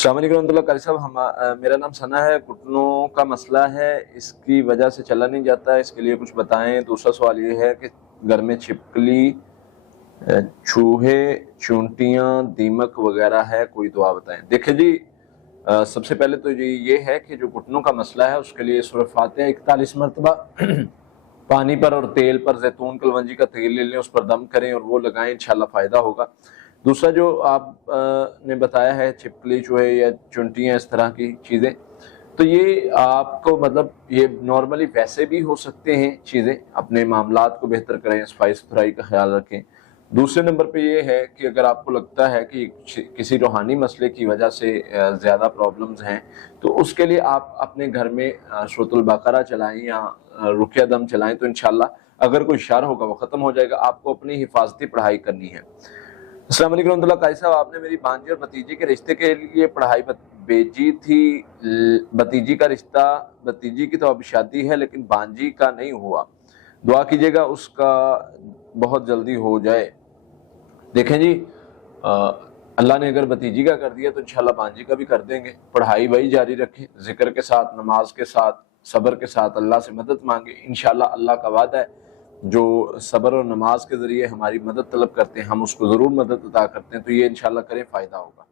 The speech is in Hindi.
अस्सलाम वालेकुम रहमतुल्लाह। कारी साहब, मेरा नाम सना है। घुटनों का मसला है, इसकी वजह से चला नहीं जाता है, इसके लिए कुछ बताएं। दूसरा सवाल ये है कि घर में छिपकली, चूहे, चूंटियां, दीमक वगैरह है, कोई दुआ बताएं। देखिए जी, सबसे पहले तो ये है कि जो घुटनों का मसला है उसके लिए सूरह फातिहा 41 मरतबा पानी पर और तेल पर, जैतून कलवंजी का तेल ले लें, उस पर दम करें और वो लगाएं, इंशाल्लाह फ़ायदा होगा। दूसरा जो आप ने बताया है छिपकली, चूहे या चुंटियाँ, इस तरह की चीज़ें, तो ये आपको मतलब ये नॉर्मली वैसे भी हो सकते हैं चीज़ें। अपने मामलात को बेहतर करें, सफाई सुथराई का ख्याल रखें। दूसरे नंबर पे ये है कि अगर आपको लगता है कि किसी रूहानी मसले की वजह से ज़्यादा प्रॉब्लम्स हैं, तो उसके लिए आप अपने घर में सूरतुल बकरा चलाएं या रुकिया दम चलाएं, तो इंशाल्लाह अगर कोई शर होगा वो ख़त्म हो जाएगा। आपको अपनी हिफाजती पढ़ाई करनी है। अस्सलाम वालेकुम रहमतुल्लाह। कारी साहब, आपने मेरी भांजी और भतीजी के रिश्ते के लिए पढ़ाई भेजी थी। भतीजी का रिश्ता, भतीजी की तो अब शादी है लेकिन भांजी का नहीं हुआ। दुआ कीजिएगा उसका बहुत जल्दी हो जाए। देखें जी, अल्लाह ने अगर भतीजी का कर दिया तो इंशाल्लाह भांजी का भी कर देंगे। पढ़ाई वही जारी रखें, जिक्र के साथ, नमाज के साथ, सब्र के साथ अल्लाह से मदद मांगे। इंशाल्लाह अल्लाह का वादा है, जो सब्र और नमाज के जरिए हमारी मदद तलब करते हैं हम उसको ज़रूर मदद अता करते हैं। तो ये इंशाल्लाह करें, फ़ायदा होगा।